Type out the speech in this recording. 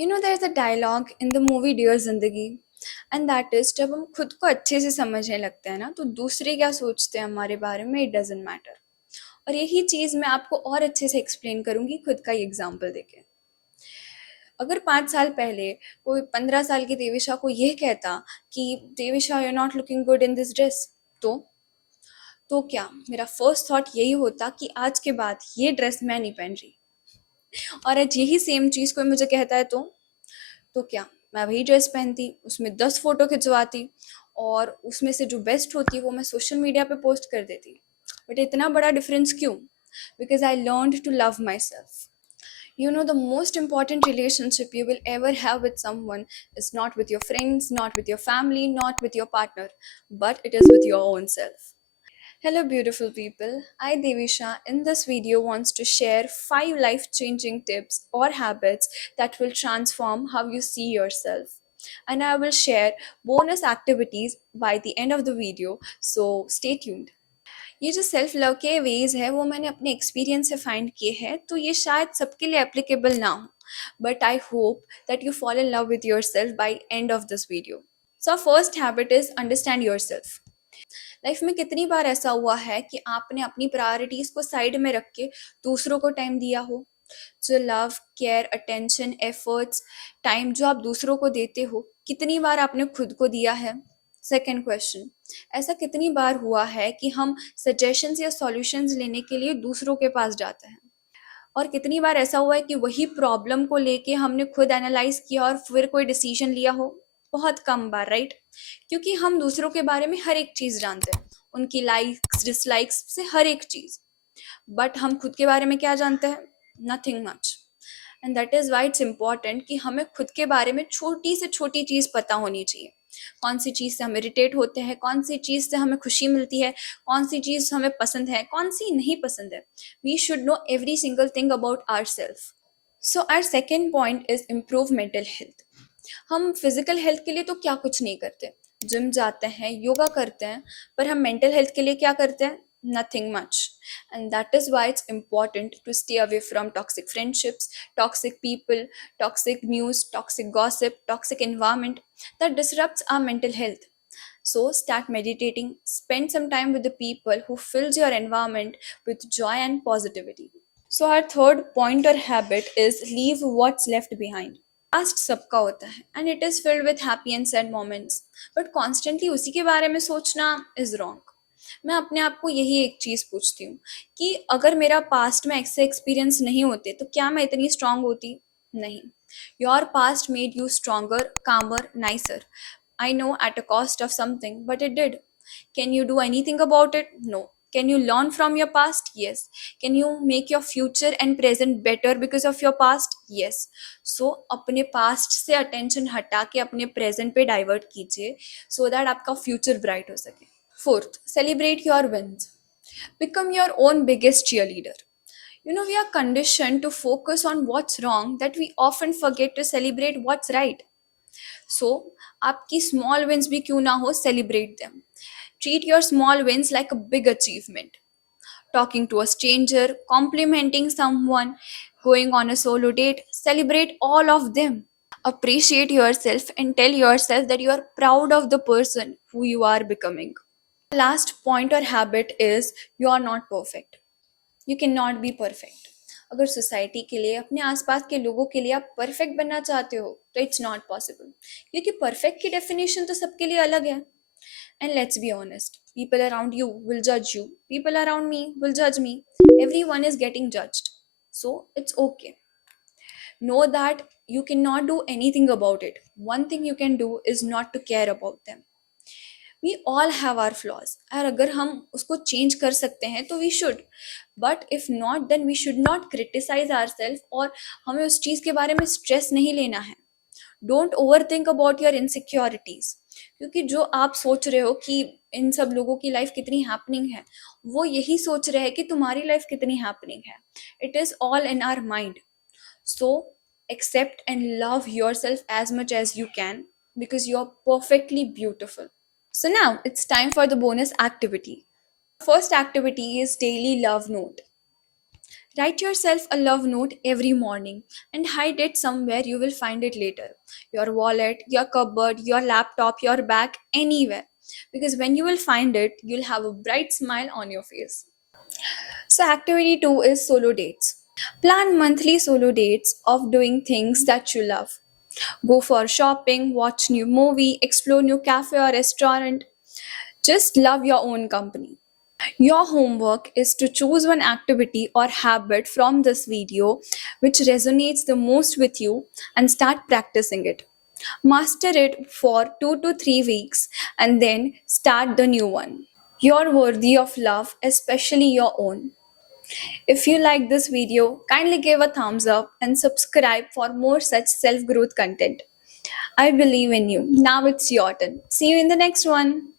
there's a dialogue in the movie Dear Zindagi, and that is जब हम खुद को अच्छे से समझने लगते हैं ना तो दूसरे क्या सोचते हैं हमारे बारे में इट डजेंट मैटर। और यही चीज़ मैं आपको और अच्छे से एक्सप्लेन करूंगी खुद का ही एग्जांपल देके। अगर 5 साल पहले कोई 15 साल की देविशा को यह कहता कि Devisha you not looking good in this dress, तो क्या मेरा फर्स्ट थॉट यही होता कि आज के बाद ये ड्रेस मैं नहीं पहन रही। और आज यही सेम चीज़ कोई मुझे कहता है तो क्या मैं वही ड्रेस पहनती, उसमें 10 फोटो खिंचवाती और उसमें से जो बेस्ट होती है वो मैं सोशल मीडिया पे पोस्ट कर देती। बट इतना बड़ा डिफरेंस क्यों? Because I learn to love myself. The most important relationship you will ever have with someone is not with your friends, not with your family, not with your partner, but it is with your own self. Hello, beautiful people. I, Devisha, in this video wants to share 5 life-changing tips or habits that will transform how you see yourself. And I will share bonus activities by the end of the video, so stay tuned. ये जो self love के वेज है वो मैंने अपने एक्सपीरियंस से फाइंड किए हैं, तो ये शायद सबके लिए एप्लीकेबल ना हो, but I hope that you fall in love with your self by end of this video. So first habit is understand your self. Life में कितनी बार ऐसा हुआ है कि आपने अपनी प्रायोरिटीज को साइड में रख के दूसरों को टाइम दिया हो? जो love, care, attention, efforts, time जो आप दूसरों को देते हो, कितनी बार आपने खुद को दिया है? सेकेंड क्वेश्चन, ऐसा कितनी बार हुआ है कि हम सजेशंस या सॉल्यूशंस लेने के लिए दूसरों के पास जाते हैं? और कितनी बार ऐसा हुआ है कि वही प्रॉब्लम को लेके हमने खुद एनालाइज किया और फिर कोई डिसीजन लिया हो? बहुत कम बार, राइट? क्योंकि हम दूसरों के बारे में हर एक चीज़ जानते हैं, उनकी लाइक्स डिसलाइक्स से हर एक चीज़, बट हम खुद के बारे में क्या जानते हैं? Nothing much. And that is why it's important कि हमें खुद के बारे में छोटी से छोटी चीज़ पता होनी चाहिए। कौन सी चीज़ से हम इरिटेट होते हैं, कौन सी चीज़ से हमें खुशी मिलती है, कौन सी चीज़ हमें पसंद है, कौन सी नहीं पसंद है। We should know every single thing about our self. So our second point is improve mental health. हम फिजिकल हेल्थ के लिए तो क्या कुछ नहीं करते, जिम जाते हैं, योगा करते हैं, पर हम मेंटल हेल्थ के लिए क्या करते हैं? Nothing much. And that is why it's important to stay away from toxic friendships, toxic people, toxic news, toxic gossip, toxic environment that disrupts our mental health. So start meditating, spend some time with the people who fills your environment with joy and positivity. So our third point or habit is leave what's left behind. Past सबका होता है and it is filled with happy and sad moments, but constantly उसी के बारे में सोचना is wrong. मैं अपने आप को यही एक चीज़ पूछती हूँ कि अगर मेरा पास्ट में ऐसे एक्सपीरियंस नहीं होते तो क्या मैं इतनी स्ट्रांग होती? नहीं। Your past made you stronger, कामर, nicer. I know at a cost of something, but it did. Can you do anything about it? No. Can you learn from your past? Yes. Can you make your future and present better because of your past? Yes. So अपने past से attention हटा के अपने present पे divert कीजिए so that आपका future bright हो सके. Fourth, celebrate your wins. Become your own biggest cheerleader. We are conditioned to focus on what's wrong that we often forget to celebrate what's right. सो आपकी स्मॉल विंस भी क्यों ना हो, celebrate them. Treat your small wins like a big achievement. Talking to a stranger, complimenting someone, going on a solo date, celebrate all of them. Appreciate yourself and tell yourself that you are proud of the person who you are becoming. Last point or habit is you are not perfect. You cannot be perfect. अगर सोसाइटी के लिए, अपने आसपास के लोगों के लिए आप परफेक्ट बनना चाहते हो तो इट्स नॉट पॉसिबल, क्योंकि परफेक्ट की डेफिनेशन तो सबके लिए अलग है। And let's be honest, people around you will जज you, people around me will जज me, everyone is getting judged, so it's okay. Know that you cannot do anything about it. One thing you can do is not to care about them. We all have our flaws, और अगर हम उसको change कर सकते हैं तो we should, but if not then we should not criticise our self, और हमें उस चीज़ के बारे में स्ट्रेस नहीं लेना है। Don't over think about your insecurities, क्योंकि जो आप सोच रहे हो कि इन सब लोगों की लाइफ कितनी हैपनिंग है, वो यही सोच रहे हैं कि तुम्हारी लाइफ कितनी हैपनिंग है। It is all in our mind. So accept and love yourself as much as you can, because you are perfectly beautiful. So now it's time for the bonus activity. First activity is daily love note. Write yourself a love note every morning and hide it somewhere you will find it later. Your wallet, your cupboard, your laptop, your bag, anywhere. Because when you will find it, you'll have a bright smile on your face. So, activity two is solo dates. Plan monthly solo dates of doing things that you love. Go for shopping, watch new movie, explore new cafe or restaurant. Just love your own company. Your homework is to choose one activity or habit from this video which resonates the most with you and start practicing it. Master it for 2 to 3 weeks and then start the new one. You're worthy of love, especially your own. If you like this video, kindly give a thumbs up and subscribe for more such self growth content. I believe in you. Now it's your turn. See you in the next one.